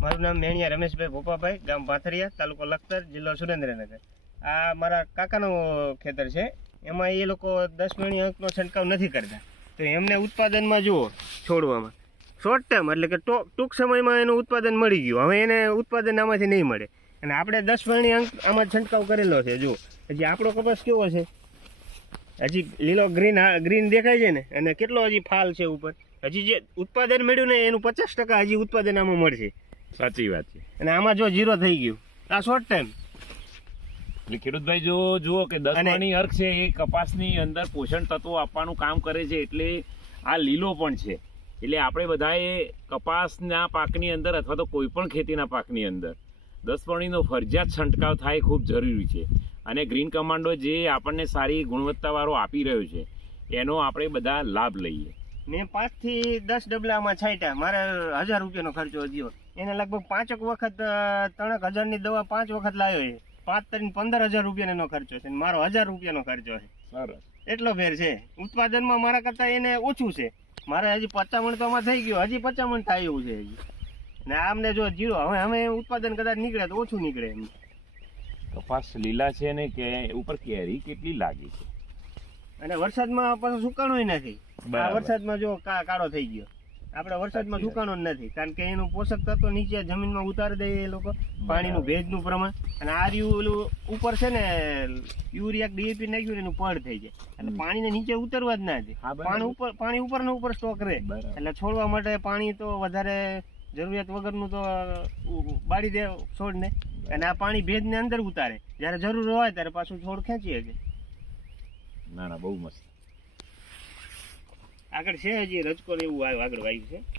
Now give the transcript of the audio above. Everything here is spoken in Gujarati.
મારું નામ મેણિયા રમેશભાઈ ભોપાભાઈ, ગામ પાથરિયા, તાલુકો લખતર, જિલ્લો સુરેન્દ્રનગર. આ મારા કાકાનું ખેતર છે. એમાં એ લોકો દસ મેણી અંકનો છંટકાવ નથી કરતા. તો એમને ઉત્પાદનમાં જુઓ, છોડવામાં. શોર્ટ ટર્મ એટલે કે ટૂંક સમયમાં એનું ઉત્પાદન મળી ગયું. હવે એને ઉત્પાદન આમાંથી નહીં મળે. અને આપણે દસ વર્ણી અંક આમાં છંટકાવ કરેલો છે, જુઓ. હજી આપણો કપાસ કેવો છે? હજી લીલો ગ્રીન ગ્રીન દેખાય છે ને? અને કેટલો હજી ફાલ છે ઉપર? હજી જે ઉત્પાદન મળ્યું ને એનું પચાસ ટકા હજી ઉત્પાદન આમાં મળશે. સાચી વાત છે. અને આમાં જો જીરો થઈ ગયું આ શોર્ટ ટાઈમ એટલે ખેડૂતભાઈ જો જુઓ કે દસ અને- અર્ક છે એ કપાસની અંદર પોષણ તત્વો આપવાનું કામ કરે છે એટલે આ લીલો પણ છે. એટલે આપણે બધાએ કપાસના પાકની અંદર અથવા તો કોઈ પણ ખેતીના પાકની અંદર દસપણીનો ફરજિયાત છંટકાવ થાય ખૂબ જરૂરી છે. અને ગ્રીન કમાન્ડો જે આપણને સારી ગુણવત્તાવાળો આપી રહ્યો છે એનો આપણે બધા લાભ લઈએ. મેં પાંચથી દસ ડબલામાં છાંટ્યા. મારે હજાર રૂપિયાનો ખર્ચો થયો એને લગભગ પાંચક વખત ત્રણક હજારની દવા પાંચ વખત લાવ્યો છે પાંચ ત્રણ પંદર હજાર રૂપિયાનો ખર્ચો છે મારો હજાર રૂપિયાનો ખર્ચો છે. સરસ. એટલો ફેર છે. ઉત્પાદનમાં મારા કરતા એને ઓછું છે. મારે હજી પચામણ તો આમાં થઈ ગયું. હજી પચામણ થાય એવું છે હજી. ને આમને જો જીરો હવે અમે ઉત્પાદન કદાચ નીકળે તો ઓછું નીકળે એમ. કપાસ લીલા છે ને કે ઉપર કેરી કેટલી લાગી છે? અને વરસાદમાં પાછું સુકાણો નથી. આ વરસાદમાં જો કાળો થઈ ગયો. આપણે વરસાદમાં સુકાણો જ નથી. કારણ કે એનું પોષક તત્વ નીચે જમીનમાં ઉતારી દે એ લોકો. પાણીનું ભેજનું પ્રમાણ. અને આ રહ્યું ઓલું ઉપર છે ને યુરિયા ડીએપી નાખ્યું ને એનું પડ થઈ જાય. એટલે પાણીને નીચે ઉતરવા જ ના દે. પાણી ઉપર પાણી ઉપર ને ઉપર સ્ટોક રહે. એટલે છોડવા માટે પાણી તો વધારે જરૂરિયાત વગરનું તો બાળી દે છોડને. અને આ પાણી ભેજને અંદર ઉતારે. જ્યારે જરૂર હોય ત્યારે પાછું છોડ ખેંચી શકે ના બહુ મસ્ત. આગળ છે હજી રજકો એવું આગળ વાયુ છે.